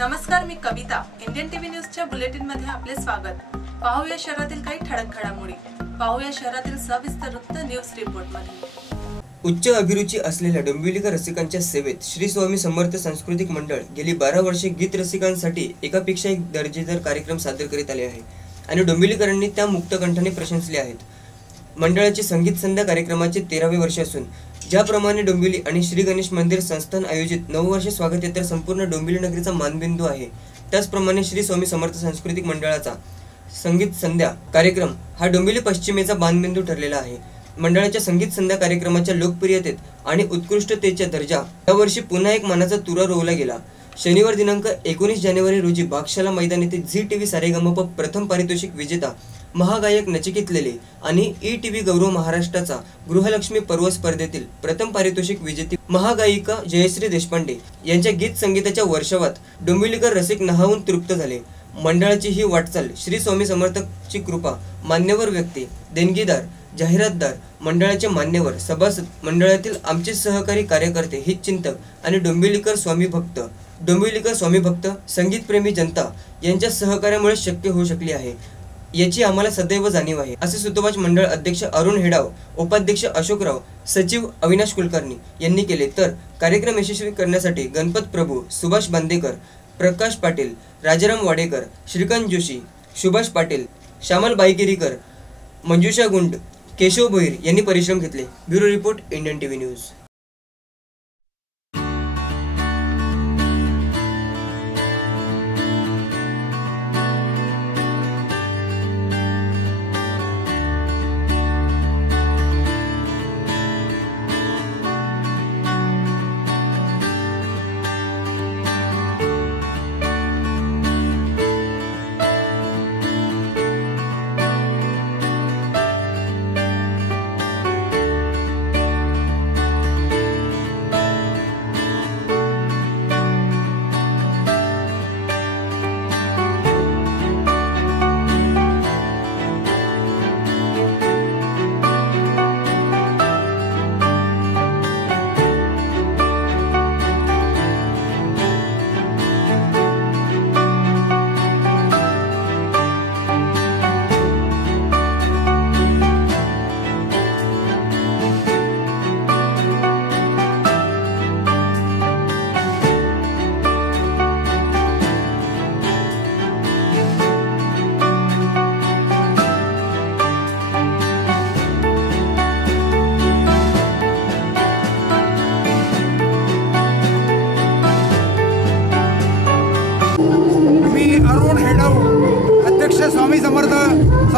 नमस्कार मी Kavita. Indian TV न्यूजच्या बुलेटिनमध्ये आपले स्वागत. पाहूया शहरातील काही ठळक घडामोडी. पाहूया शहरातील सविस्तर वृत्त न्यूज रिपोर्टमध्ये उच्च अभिरुची असलेल्या डोंबिवलीकर रसिकांच्या सेवेत श्री स्वामी समर्थ सांस्कृतिक मंडळ गेली बारा वर्षे गीत रसिकांसाठी एकापेक्षा एक दर्जेदार कार्यक्रम सादर करीत आले आहे आणि डोंबिवलीकरांनी त्या मुक्तकंठाने प्रशंसले आहेत. मंडळाचे संगीत संध्या कार्यक्रमाचे तेरावे वर्ष असून ज्याप्रमाणे डोंबिवली आणि श्री गणेश मंदिर संस्थान आयोजित नऊ वर्ष स्वागत यात्रा संपूर्ण डोंबिवली नगरीचा मानबिंदू आहे. त्याचप्रमाणे श्री स्वामी समर्थ सांस्कृतिक मंडळाचा संगीत संध्या कार्यक्रम हा डोंबिवली पश्चिमेचा बाणबिंदू ठरलेला आहे. मंडळाच्या संगीत संध्या कार्यक्रमाच्या लोकप्रियतेत आणि उत्कृष्टतेच्या दर्जा यावर्षी पुन्हा एक मानाचा तुरा रोवला गेला. शनिवार दिनांक एकोणीस जानेवारी रोजी बागशाला मैदान येथे झी टीव्ही सारेगमप प्रथम पारितोषिक विजेता महागायक नचिकेत लेले आणि ई टी व्ही गौरव महाराष्ट्राचा गृहलक्ष्मी पर्व स्पर्धेतील प्रथम पारितोषिक विजेती महागायिका जयश्री देशपांडे यांच्या गीत संगीताच्या वर्षावात डोंबिवलीकर रसिक नहावून तृप्त झाले. मंडळाची ही वाटचाल श्री स्वामी समर्थकची कृपा मान्यवर व्यक्ती देणगीदार जाहिरातदार मंडळाचे मान्यवर सभासद मंडळातील आमचे सहकारी कार्यकर्ते हितचिंतक आणि डोंबिवलीकर स्वामी भक्त. डोंबिवलीकर स्वामी भक्त संगीतप्रेमी जनता यांच्या सहकार्यामुळे शक्य होऊ शकली आहे. याची आम्हाला सदैव जाणीव आहे. असे सुतोवाच मंडळ अध्यक्ष अरुण हेडाव उपाध्यक्ष अशोकराव सचिव अविनाश कुलकर्णी यांनी केले. तर कार्यक्रम यशस्वी करण्यासाठी गणपत प्रभू सुभाष बांदेकर प्रकाश पाटील राजाराम वाडेकर श्रीकांत जोशी सुभाष पाटील श्यामल बाईगिरीकर मंजुषा गुंड केशव भोईर यांनी परिश्रम घेतले. Bureau report Indian TV news.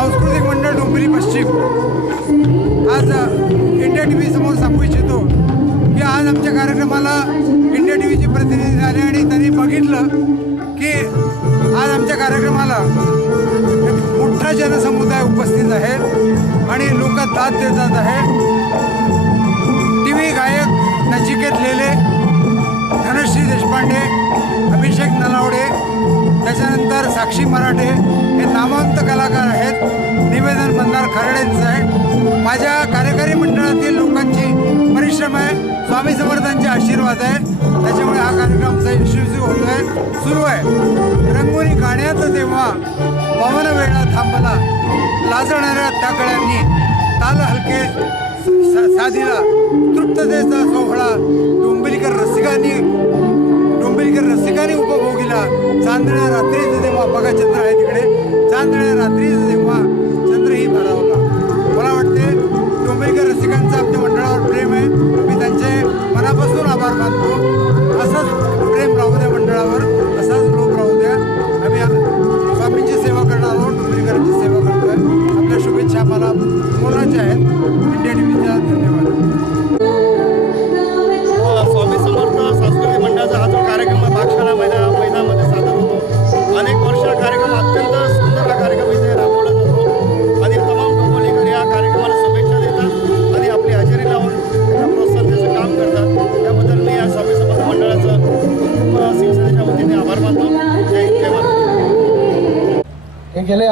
सांस्कृतिक मंडळ डोंबिवली पश्चिम. आज इंडिया टी व्ही समोर सांगू इच्छितो की आज आमच्या कार्यक्रमाला इंडिया टी व्हीचे प्रतिनिधी आले आणि त्यांनी बघितलं की आज आमच्या कार्यक्रमाला एक मोठा जनसमुदाय उपस्थित आहे आणि लोक दाद देतात आहे. टी व्ही गायक नचिकेत लेले धनश्री देशपांडे अभिषेक नलावडे त्याच्यानंतर साक्षी मराठे हे नामवंत कलाकार आहेत. निवेदन मंदार खरडेंचं आहे. माझ्या कार्यकारी मंडळातील लोकांची परिश्रम आहे. स्वामी समर्थांचे आशीर्वाद आहे त्याच्यामुळे हा कार्यक्रम यशस्वी होतो आहे. सुरू आहे. रंगोली गाण्यात तेव्हा पवन वेळा थांबला. लाजणाऱ्या टाकळ्यांनी ताल हलके सा- साधीला तृप्ततेचा सोहळा डोंबिवलीकर रसिकांनी तिकडे रसिकाने उपभोगीला चांदण्या रात्रीचं तेव्हा बघा चंद्र आहे तिकडे. चांदण्या रात्रीचं तेव्हा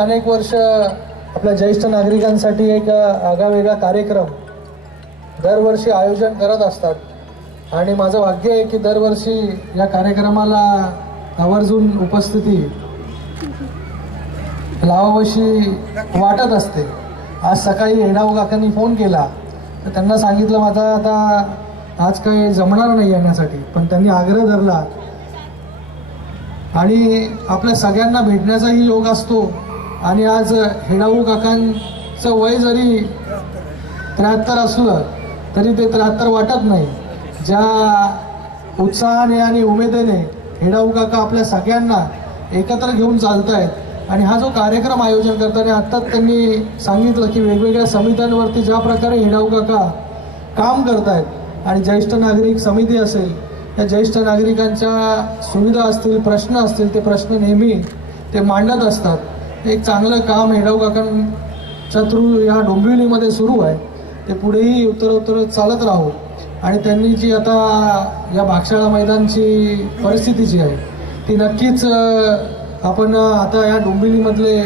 अनेक वर्ष आपल्या ज्येष्ठ नागरिकांसाठी एक आगळावेगळा कार्यक्रम दरवर्षी आयोजन करत असतात. आणि माझं भाग्य आहे की दरवर्षी या कार्यक्रमाला आवर्जून उपस्थिती लावावशी वाटत असते. आज सकाळी हेडाव काकांनी फोन केला. तर त्यांना सांगितलं माझा आता आज काही जमणार नाही येण्यासाठी. पण त्यांनी आग्रह धरला. आणि आपल्या सगळ्यांना भेटण्याचाही योग असतो. आणि आज हेडाऊ काकांचं वय जरी त्र्याहत्तर असलं तरी ते त्र्याहत्तर वाटत नाही. ज्या उत्साहाने आणि उमेदेने हेडाऊ काका आपल्या सगळ्यांना एकत्र घेऊन चालत आहेत आणि हा जो कार्यक्रम आयोजन करताना आत्ताच त्यांनी सांगितलं की वेगवेगळ्या समित्यांवरती ज्या प्रकारे हेडाऊ काका काम करत आहेत आणि ज्येष्ठ नागरिक समिती असेल या ज्येष्ठ नागरिकांच्या सुविधा असतील प्रश्न असतील ते प्रश्न नेहमी ते मांडत असतात. एक चांगलं काम हेडाऊ काकांच्या थ्रू या डोंबिवलीमध्ये सुरू आहे. ते पुढेही उत्तरोत्तर चालत राहू. आणि त्यांनी जी आता या भागशाळा मैदानची परिस्थिती जी आहे ती नक्कीच आपण आता या डोंबिवलीमधले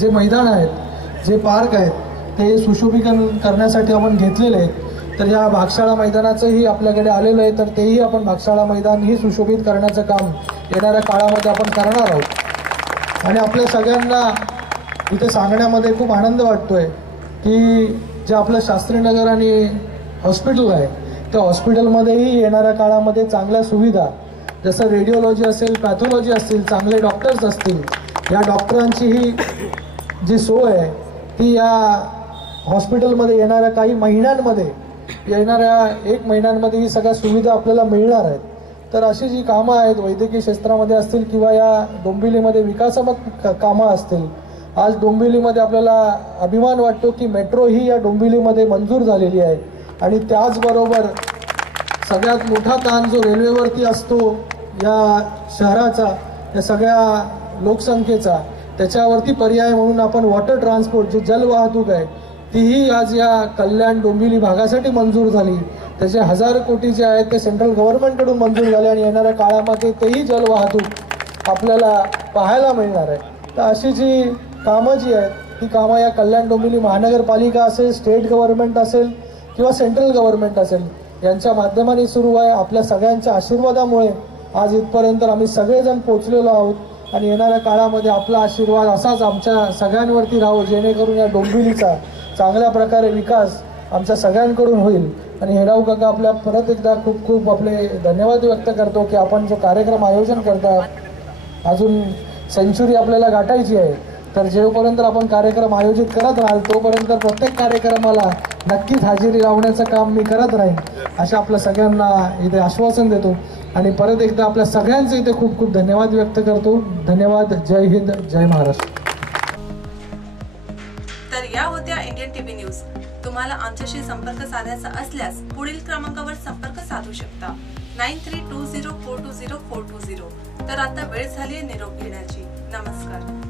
जे मैदान आहेत जे पार्क आहेत ते सुशोभीकरण करण्यासाठी आपण घेतलेले आहेत. तर या भागशाळा मैदानाचंही आपल्याकडे आलेलं आहे. तर तेही आपण भागशाळा मैदान ही सुशोभित करण्याचं काम येणाऱ्या काळामध्ये आपण करणार आहोत. आणि आपल्या सगळ्यांना इथे सांगण्यामध्ये खूप आनंद वाटतोय की जे आपलं शास्त्रीनगर आणि हॉस्पिटल आहे त्या हॉस्पिटलमध्येही येणाऱ्या काळामध्ये चांगल्या सुविधा जसं रेडिओलॉजी असेल पॅथॉलॉजी असतील चांगले डॉक्टर्स असतील या डॉक्टरांची ही जी सोय आहे ती या हॉस्पिटलमध्ये येणाऱ्या काही महिन्यांमध्ये येणाऱ्या एक महिन्यांमध्ये ही सगळ्या सुविधा आपल्याला मिळणार आहेत. तर अशी जी कामं आहेत वैद्यकीय क्षेत्रामध्ये असतील किंवा या डोंबिवलीमध्ये विकासात्मक कामं असतील आज डोंबिवलीमध्ये आपल्याला अभिमान वाटतो की मेट्रो ही या डोंबिवलीमध्ये मंजूर झालेली आहे. आणि त्याचबरोबर सगळ्यात मोठा ताण जो रेल्वेवरती असतो या शहराचा या सगळ्या लोकसंख्येचा त्याच्यावरती पर्याय म्हणून आपण वॉटर ट्रान्सपोर्ट जी जलवाहतूक आहे तीही आज या कल्याण डोंबिवली भागासाठी मंजूर झाली. त्याचे हजार कोटी जे आहेत ते सेंट्रल गव्हर्नमेंटकडून मंजूर झाले आणि येणाऱ्या काळामध्ये तेही जलवाहतूक आपल्याला पाहायला मिळणार आहे. तर अशी जी कामं जी आहेत ती कामं या कल्याण डोंबिवली महानगरपालिका असेल स्टेट गव्हर्नमेंट असेल किंवा सेंट्रल गव्हर्नमेंट असेल यांच्या माध्यमाने सुरू आहे. आपल्या सगळ्यांच्या आशीर्वादामुळे आज इथपर्यंत आम्ही सगळेजण पोचलेलो आहोत आणि येणाऱ्या काळामध्ये आपला आशीर्वाद असाच आमच्या सगळ्यांवरती राहो जेणेकरून या डोंबिवलीचा चांगल्या प्रकारे विकास आमच्या सगळ्यांकडून होईल. आणि हेडाऊ काका आपल्या परत एकदा खूप खूप आपले धन्यवाद व्यक्त करतो की आपण जो कार्यक्रम आयोजन करता अजून सेंचुरी आपल्याला गाठायची आहे. तर जेवपर्यंत आपण कार्यक्रम आयोजित करत राहाल तोपर्यंत प्रत्येक कार्यक्रमाला नक्कीच हजेरी लावण्याचं काम मी करत राहीन. अशा आपल्या सगळ्यांना इथे आश्वासन देतो. आणि परत एकदा आपल्या सगळ्यांचे इथे खूप खूप धन्यवाद व्यक्त करतो. धन्यवाद. जय हिंद. जय महाराष्ट्र. तर या होत्या इंडियन टीव्ही न्यूज. तुम्हाला आमच्याशी संपर्क साधायचा असल्यास पुढील क्रमांकावर संपर्क साधू शकता. Nine three two zero four two zero four two zero. तर आता वेळ झाली निरोप घेण्याची. नमस्कार.